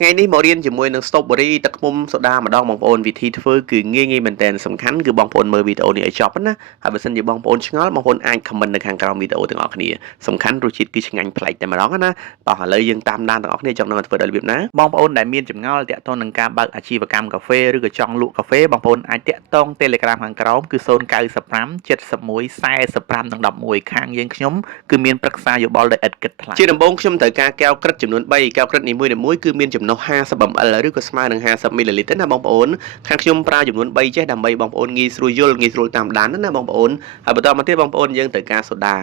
ថ្ងៃនេះមករៀនជាមួយនឹង Strawberry ទឹកឃ្មុំសូដាម្ដងបងប្អូនវិធីធ្វើគឺងាយមែនតើសំខាន់គឺបងប្អូនមើលវីដេអូនេះឲ្យចប់ណាហើយបើសិនជាបងប្អូនឆ្ងល់បងប្អូនអាច comment នៅខាងក្រោមវីដេអូទាំងអស់គ្នាសំខាន់រសជាតិគឺឆ្ងាញ់ប្លែកតែម្ដងណាតោះឥឡូវយើងតាមដានទាំងអស់គ្នាចង់នឹងធ្វើដល់របៀបណាបងប្អូនដែលមានចម្ងល់ទាក់ទងនឹងការបើកអាជីវកម្មកាហ្វេឬក៏ចង់លក់កាហ្វេបងប្អូនអាចតាក់ទង Telegram ខាងក្រោមគឺ095 71 45និង11ខាងយើងខ្ញុំគឺមានប្រឹក្សាយោបល់ដោយឥតគិតថ្លៃជាដំបូងខ្ញុំត្រូវការកែវក្រិតចំនួន3កែវក្រិតនីមួយៗគឺមានចំណុះ50 ml ឬក៏ស្មើនឹង50 ml ណាបងប្អូនខាងខ្ញុំប្រើចំនួន3ចេះដើម្បីបងប្អូនងាយស្រួលយល់ងាយស្រួលតាមដានណាបងប្អូនហើយបន្តមកទៀតបងប្អូនយើងត្រូវការសូដា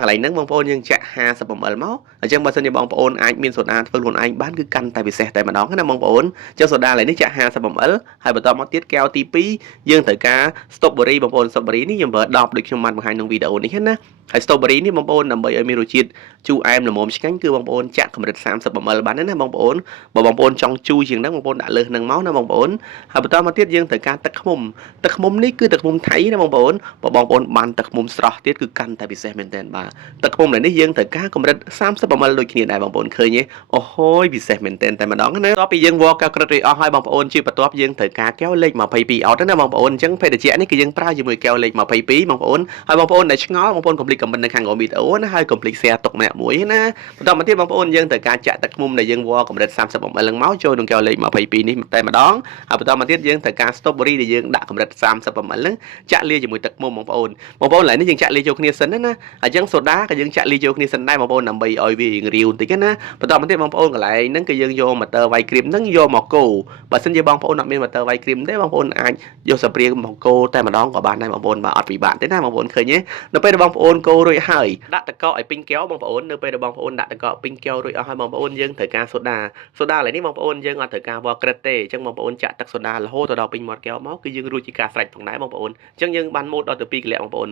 កន្លែងហ្នឹងបងប្អូនយើងចាក់50 ml មកអញ្ចឹងបើសិនជាបងប្អូនអាចមានសូដាធ្វើខ្លួនឯងបានគឺកាន់តែពិសេសតែម្ដងណាបងប្អូនអញ្ចឹងសូដាកន្លែងនេះចាក់50 ml ហើយបន្តមកទៀតកែវទី2យើងត្រូវការ Strawberry បងប្អូន Strawberry នេះខ្ញុំប្រើ10ដូចខ្ញុំបានបង្ហាញក្នុងវីដេអូនេះណាហើយ Strawberry នេះបងប្អូនដើម្បីឲ្យមានរសជាតិជូរអែមល្មមឆ្ងាញ់គឺបងប្អូនចាក់កម្រិត30 ml បានណាបងប្អូនបើបងប្អូនចង់ជូរជាងហ្នឹងបងប្អូនដាក់លើសហ្នឹងមកណាបងប្អូនហើយបន្តមកទៀតយើងត្រូវការទឹកឃ្មុំនេះគឺទឹកឃ្មុំថៃណាបងប្អូនបើបងប្អូនបានទឹកឃ្មុំស្រស់ទៀតគឺកាន់តែពិសេសមែនទែនបាទទឹកឃ្មុំនេះយើងត្រូវការកម្រិត30 ml ដូចគ្នាដែរបងប្អូនឃើញទេអូហូយពិសេសមែនទែនតែម្ដងណាដល់ពីយើងវល់កែវក្រិតរួចអស់ហើយបងប្អូនជាបន្ទាប់យើងត្រូវការកែវលេខ22អត់ណាបងប្អូនអញ្ចឹងភេទជ្ជៈនេះគឺយើងប្រើជាមួយកែវលេខ22បងប្អូនហើយបងប្អូនដែលឆ្ងល់បងប្អូនកុំភ្លេច comment នៅខាងក្រោមវីដេអូណាហើយកុំភ្លេច share ទុកម្នាក់មួយណាបន្តមកទៀតបងប្អូនយើងត្រូវការចាក់ទឹកឃ្មុំដែលយើងវល់កម្រិត30 ml ហ្នឹងមកចូលក្នុងកែវលេខ22នេះតែម្ដងហើយបន្តមកទៀតយើងត្រូវការ Strawberry ដែលយើងដាក់កម្រិត30 ml ហ្នឹងចាក់លាយជាមួយទឹកឃ្មុំបងប្អូនឡើយនេះយើងចាក់លាយចូលគ្នាសិនណាហើយអញ្ចឹងសូដាក៏យើងចាក់លាយចូលគ្នាសិនដែរបងប្អូនដើម្បីឲ្យវារាវបន្តិចណាបន្តមកទៀតបងប្អូនកន្លែងហ្នឹងគឺយើងយក butter វាយក្រៀមហ្នឹងយកមកកូរបើសិនជាបងប្អូនអត់មាន butter វាយក្រៀមទេបងប្អូនអាចយកសាព្រាមកកូរតែម្ដងក៏បានដែរបងប្អូនបាទអត់ពិបាកទេណាបងប្អូនឃើញទេនៅពេលដែលបងប្អូនកូររួចហើយដាក់ទឹកកកឲ្យពេញកែវបងប្អូននៅពេលដែលបងប្អូនដាក់ទឹកកកពេញកែវរួចអស់ហើយបងប្អូនយើងត្រូវការសូដាឥឡូវនេះបងប្អូនយើងអត់ត្រូវការវល់ក្រិតទេអញ្ចឹងបងប្អូនចាក់ទឹកសូដារហូតដល់ពេញមាត់កែវមកគឺយើងរួចជាការស្រេចផងដែរបងប្អូនអញ្ចឹងយើងបានម៉ូតដល់ទៅ2កន្លះបងប្អូន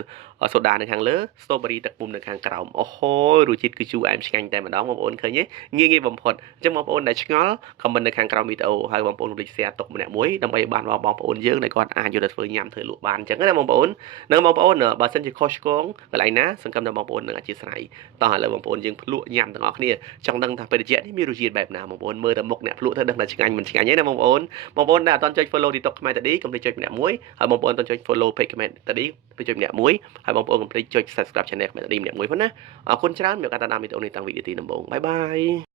សូដានៅខាងលើ Strawberry ទឹកពុំនៅខាងក្រោមអូហូរសជាតិគឺជូរអែមឆ្ងាញ់តែម្ដងបងប្អូនឃើញទេងាយបំផុតអញ្ចឹងបងប្អូនដែលឆ្ងល់ comment នៅខាងក្រោមវីដេអូហើយបងប្អូនកុំភ្លេច share ទុកម្នាក់មួយដើម្បីបានបងប្អូនយើងដែលគាត់អាចយកទៅធ្វើញ៉ាំធ្វើលក់បានអញ្ចឹងណាបងប្អូននឹងបងប្អូនបើសិនជាខុសឆ្គងកន្លែងណាសង្ឃឹមថាបងប្អូននឹងអធិស្ឋានតោះឥឡូវបងប្អូនយើងភ្លក់ញ៉ាំទាំងអស់គ្នាចង់ដឹងថាបេតិជ្ជៈនេះមានរសជាតិបែបណាបងប្អូនមើលតែមុខអ្នកភ្លក់ទៅដឹងថាឆ្ងាញ់មិនឆ្ងាញ់ទេណាបងប្អូនដែលអត់ទាន់ចុច follow TikTok ខ្មែរតាឌីកុំភ្លេចចុចម្នាក់មួយហើយបងប្អូនអត់ទាន់ចុច follow page ខ្មែរតាឌីទៅចុចម្នាក់មួយហើយបងប្អូនកុំភ្លេចចុច subscribe channel ខ្មែរតាឌីម្នាក់មួយផងណាអរគុណច្រើនមកកាន់តាមវីដេអូនេះតាំងពីនាទីដំបូងបាយបាយ